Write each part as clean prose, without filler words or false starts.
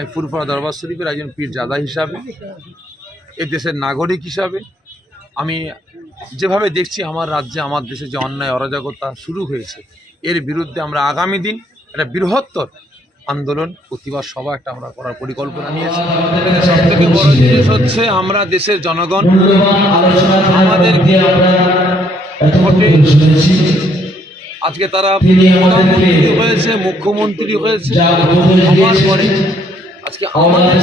আমি ফুরফুরা দরবার শরীফের একজন পীরজাদা হিসাবে, এ দেশের নাগরিক হিসাবে আমি যেভাবে দেখছি আমার রাজ্যে আমার দেশে যে অন্যায় অরাজকতা শুরু হয়েছে, এর বিরুদ্ধে আমরা আগামী দিন একটা বৃহত্তর আন্দোলন প্রতিবাদ সভা একটা আমরা করার পরিকল্পনা নিয়েছি। সবথেকে বড় জিনিস হচ্ছে আমরা দেশের জনগণ আমাদের ভোটে আজকে তারা প্রধানমন্ত্রী হয়েছে, মুখ্যমন্ত্রী হয়েছে, হওয়ার পরে আজকে আমাদের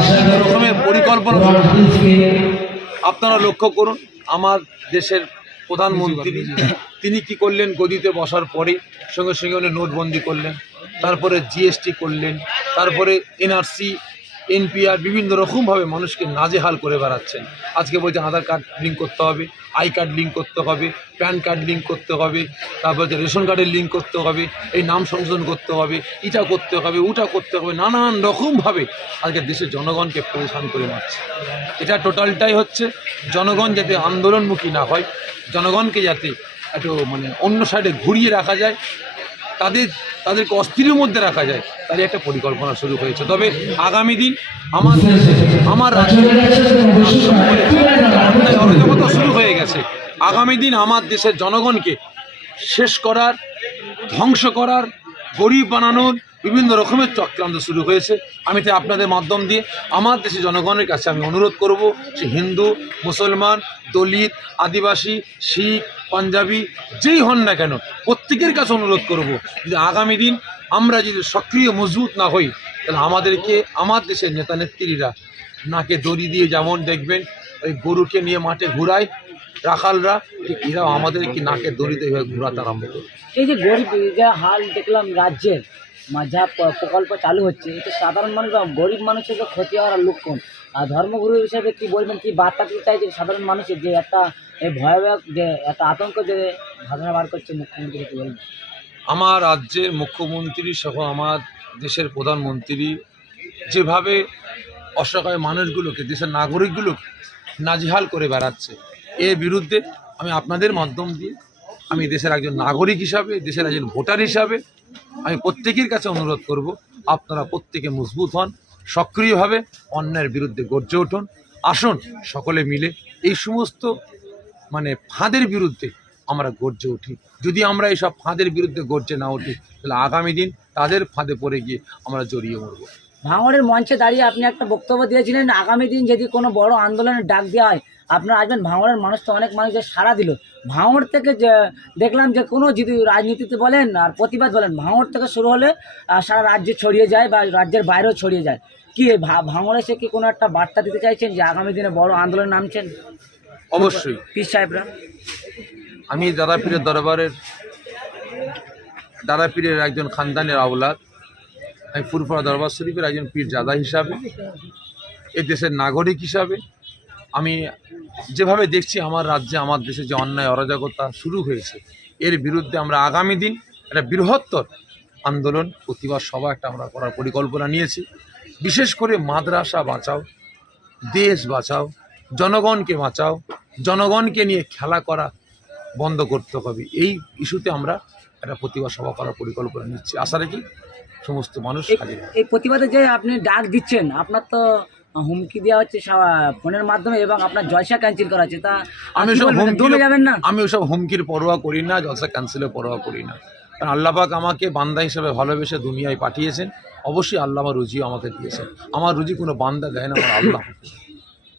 বিভিন্ন রকমের পরিকল্পনা। আপনারা লক্ষ্য করুন, আমার দেশের প্রধানমন্ত্রী তিনি কি করলেন, গদিতে বসার পরে সঙ্গে সঙ্গে উনি নোটবন্দি করলেন, তারপরে জিএসটি করলেন, তারপরে এনআরসি, এনপিআর, বিভিন্ন রকমভাবে মানুষকে নাজেহাল করে বেড়াচ্ছেন। আজকে বলছে আধার কার্ড লিঙ্ক করতে হবে, আই কার্ড লিঙ্ক করতে হবে, প্যান কার্ড লিঙ্ক করতে হবে, তারপর হচ্ছে রেশন কার্ডের লিঙ্ক করতে হবে, এই নাম সংশোধন করতে হবে, এটা করতে হবে, ওটা করতে হবে, নানান রকমভাবে আজকে দেশের জনগণকে পরেশান করে মারছে। এটা টোটালটাই হচ্ছে জনগণ যাতে আন্দোলনমুখী না হয়, জনগণকে যাতে একটু অন্য সাইডে ঘুরিয়ে রাখা যায়, তাদেরকে অস্থিরের মধ্যে রাখা যায়, তারই একটা পরিকল্পনা শুরু হয়েছে। তবে আগামী দিন আমার রাজ্যে অরাজকতা শুরু হয়ে গেছে। আগামী দিন আমার দেশের জনগণকে শেষ করার, ধ্বংস করার, গরিব বানানোর বিভিন্ন রকমের চক্রান্ত শুরু হয়েছে। আমি তাই আপনাদের মাধ্যম দিয়ে আমার দেশের জনগণের কাছে আমি অনুরোধ করব, সে হিন্দু, মুসলমান, দলিত, আদিবাসী, শিখ, পাঞ্জাবি, যেই হন না কেন, প্রত্যেকের কাছে অনুরোধ করব, যদি আগামী দিন আমরা যদি সক্রিয় মজবুত না হই, তাহলে আমাদেরকে আমার দেশের নেতা নেত্রীরা নাকে দড়ি দিয়ে যেমন দেখবেন ওই গরুকে নিয়ে মাঠে ঘুরায় রাখালরা, ঠিক এরাও আমাদেরকে নাকে দড়িতে ঘুরাতে আরম্ভ করে। এই যে গরিব যে হাল দেখলাম রাজ্যের যা প্রকল্প চালু হচ্ছে, এটা সাধারণ মানুষ বা গরিব মানুষের যে ক্ষতি হওয়ার লক্ষণ। আর ধর্মগুরু হিসেবে কি বলবেন, কি বার্তা দিতে চাইছেন সাধারণ মানুষের যে একটা ভয়াবহ যে একটা আতঙ্ক যে ভাবনা বার করছে মুখ্যমন্ত্রী, কি বলবেন? আমার রাজ্যের মুখ্যমন্ত্রী সহ আমার দেশের প্রধানমন্ত্রী যেভাবে অসহায় মানুষগুলোকে, দেশের নাগরিকগুলোকে নাজেহাল করে বেড়াচ্ছে, এর বিরুদ্ধে আমি আপনাদের মাধ্যম দিয়ে আমি দেশের একজন নাগরিক হিসাবে, দেশের একজন ভোটার হিসাবে আমি প্রত্যেকের কাছে অনুরোধ করব, আপনারা প্রত্যেকে মজবুত হন, সক্রিয়ভাবে অন্যায়ের বিরুদ্ধে গর্জে উঠুন। আসুন সকলে মিলে এই সমস্ত ফাঁদের বিরুদ্ধে আমরা গর্জে উঠি। যদি আমরা এইসব ফাঁদের বিরুদ্ধে গর্জে না উঠি, তাহলে আগামী দিন তাদের ফাঁদে পড়ে গিয়ে আমরা জড়িয়ে মরব। ভাঙড়ের মঞ্চে দাঁড়িয়ে আপনি একটা বক্তব্য দিয়েছিলেন, আগামী দিন যদি কোনো বড় আন্দোলনের ডাক দেওয়া হয় আপনারা আসবেন। ভাঙড়ের মানুষ তো অনেক মানুষ যে সাড়া দিল, ভাঙড় থেকে যে দেখলাম যে কোনো যদি রাজনীতিতে বলেন আর প্রতিবাদ বলেন, ভাঙড় থেকে শুরু হলে সারা রাজ্যে ছড়িয়ে যায় বা রাজ্যের বাইরেও ছড়িয়ে যায়। কি ভাঙড়ে সে কি কোনো একটা বার্তা দিতে চাইছেন যে আগামী দিনে বড় আন্দোলনে নামছেন? অবশ্যই পীর সাহেবরা, আমি দাদা পীরের একজন খানদানের আওলাদ, আমি ফুরফুরা দরবার শরীফের একজন পীরজাদা হিসাবে, এ দেশের নাগরিক হিসাবে আমি যেভাবে দেখছি আমার রাজ্যে আমার দেশে যে অন্যায় অরাজকতা শুরু হয়েছে, এর বিরুদ্ধে আমরা আগামী দিন একটা বৃহত্তর আন্দোলন প্রতিবাদ সভা একটা আমরা করার পরিকল্পনা নিয়েছি। বিশেষ করে মাদ্রাসা বাঁচাও, দেশ বাঁচাও, জনগণকে বাঁচাও, জনগণকে নিয়ে খেলা করা বন্ধ করতে হবে, এই ইস্যুতে আমরা একটা প্রতিবাদ সভা করার পরিকল্পনা নিচ্ছি। আশা রাখি সমস্ত মানুষ হাজির হবে। এই প্রতিবাদে যে আপনি ডাক দিচ্ছেন, আপনার তো হুমকি দেওয়া হচ্ছে ফোনের মাধ্যমে এবং আপনার জলসা ক্যান্সেল করা হচ্ছে, তা আমি ওসব হুমকি যাবেন না? আমি ওসব হুমকির পরোয়া করি না, জলসা ক্যান্সেলের পরোয়া করি না। কারণ আল্লাহ পাক আমাকে বান্দা হিসেবে ভালোবেসে দুনিয়ায় পাঠিয়েছেন, অবশ্যই আল্লাহ আমার রুজিও আমাকে দিয়েছেন। আমার রুজি কোনো বান্দা দেয় না, আমার আল্লাহ।